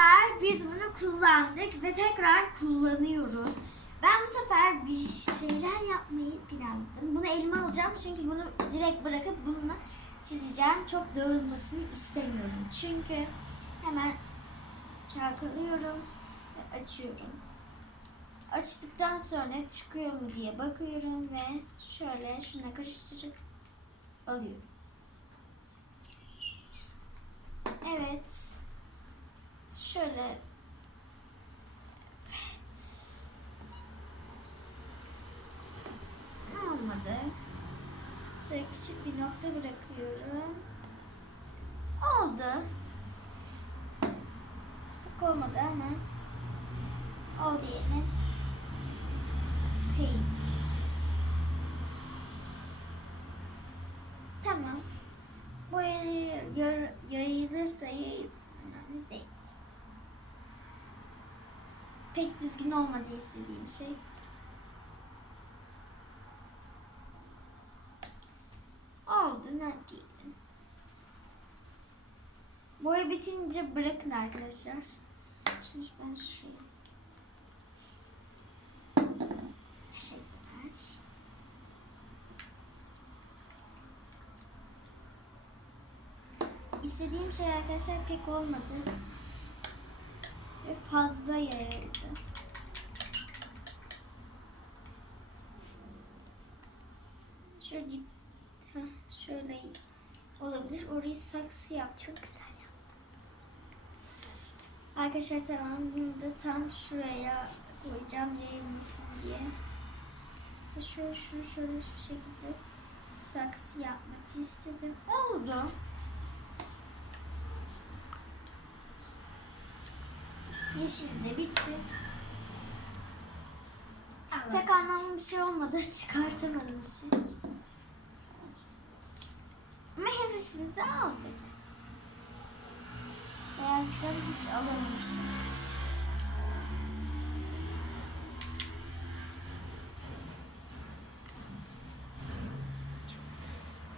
Arkadaşlar biz bunu kullandık ve tekrar kullanıyoruz. Ben bu sefer bir şeyler yapmayı planladım. Bunu elime alacağım çünkü bunu direkt bırakıp bununla çizeceğim. Çok dağılmasını istemiyorum. Çünkü hemen çalkalıyorum ve açıyorum. Açtıktan sonra çıkıyor mu diye bakıyorum ve şöyle şuna karıştırıp alıyorum. Evet. Şöyle. Olmadı. Şöyle küçük bir nokta bırakıyorum. Oldu. Çok olmadı ama oldu yerine. Save. Tamam. Bu yayılırsa yayılsın. Önemli değil. Pek düzgün olmadı istediğim şey. Oldu ne diyelim. Boya bitince bırakın arkadaşlar. Şunu ben şuraya. Teşekkürler. İstediğim şey arkadaşlar pek olmadı. Fazla yayıldı. Şöyle git. Heh, şöyle olabilir. Orayı saksı yap. Çok güzel yaptım. Arkadaşlar tamam. Bunu da tam şuraya koyacağım yayılmasın diye. Şöyle şunu şöyle şu şekilde saksı yapmak istedim. Oldu. Yeşil de bitti. Pek anlamlı bir şey olmadı. Çıkartamadım bir şey. Ama hevesimizi aldık. Beyazları hiç alamamışım.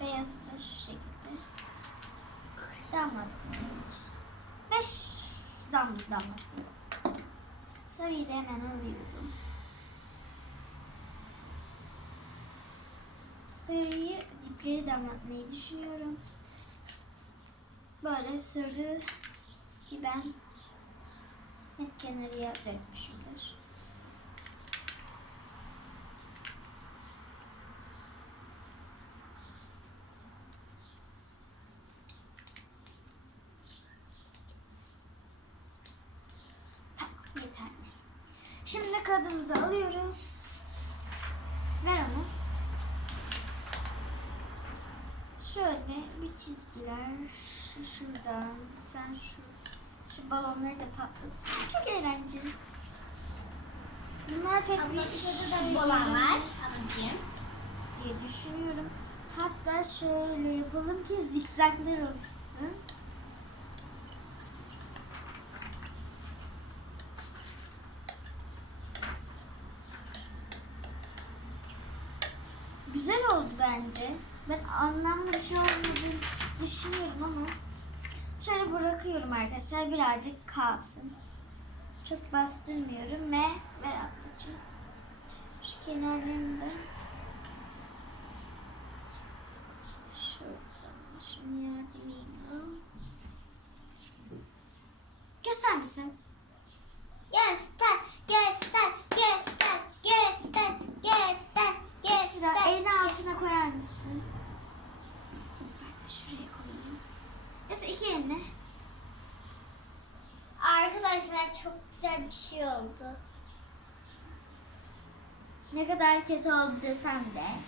Beyazı da şu şekilde. Damlattım. Beş damla damlattım. Sarıyı da hemen alıyorum. Sarıyı dipleri damlatmayı düşünüyorum. Böyle sarı bir ben hep kenarıya dökmüşümdür. Tamam yeterli. Şimdi kağıdımızı alıyoruz. Ver onu. Şöyle bir çizgiler. Şu şuradan. Sen şu şu balonları da patlat. Çok eğlenceli. Bunlar pek bir Abla şurada şey bola var. Ablacığım. diye düşünüyorum. Hatta şöyle yapalım ki zikzaklar oluşsun. Güzel oldu bence. Ben anlamlı bir şey olmadığını düşünüyorum ama şöyle bırakıyorum arkadaşlar birazcık kalsın. Çok bastırmıyorum ve ver ablacığım. Şu kenarlarını da Şuradan şunu yardımıyla. Keser misin? Altına koyar mısın? Ben şuraya koyayım. Esra iki eline. Arkadaşlar çok güzel bir şey oldu. Ne kadar kötü oldu desem de